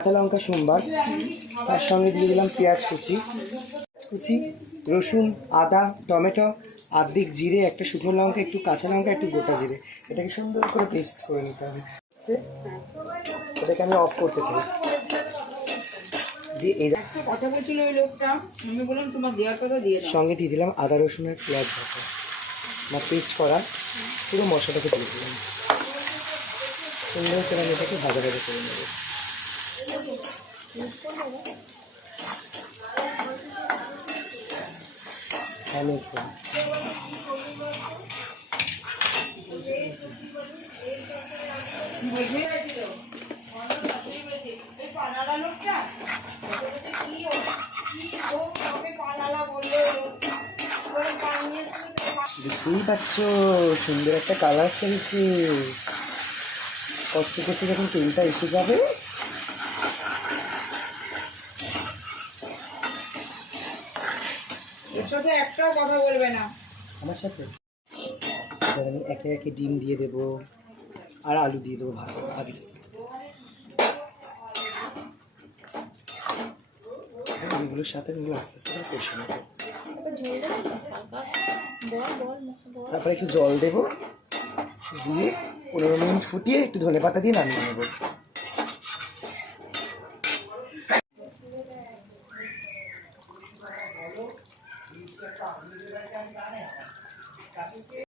কাঁচা লঙ্কা সোমবার, তার সঙ্গে দিয়ে দিলাম পেঁয়াজ কুচি, রসুন, আদা, টমেটো, আর্ধেক জিরে, একটা শুকনো লঙ্কা, একটু কাঁচা লঙ্কা, একটু গোটা জিরে। এটাকে সুন্দর করে পেস্ট করে নিতে হবে। এটাকে আমি অফ করতে চাই। কথা বলছিল ওই লোকটা, আমি বললাম তোমার দেওয়ার কথা দিয়ে দাও। সঙ্গে দিয়ে দিলাম আদা রসুনের পেঁয়াজ ভাজা বা পেস্ট করা পুরো মশলাটাকে দিয়ে দিলাম। সুন্দর করে আমি এটাকে ভাজা ভাজা করে নেব। দেখতেই পাচ্ছ সুন্দর একটা কালার চলছে। কষ্ট করতে যখন তেলটা এসে যাবে এর সাথে একটাও কথা বলবে না আমার সাথে। এবার আমি একে একে ডিম দিয়ে দেবো আর আলু দিয়ে দেবো ভাজা আগে থেকে। এগুলোর সাথে এগুলো আস্তে আস্তে করে কষে নেবো। তারপরে একটু জল দেবো, দিয়ে 15 মিনিট ফুটিয়ে একটু ধনেপাতা দিয়ে নামিয়ে নেবো।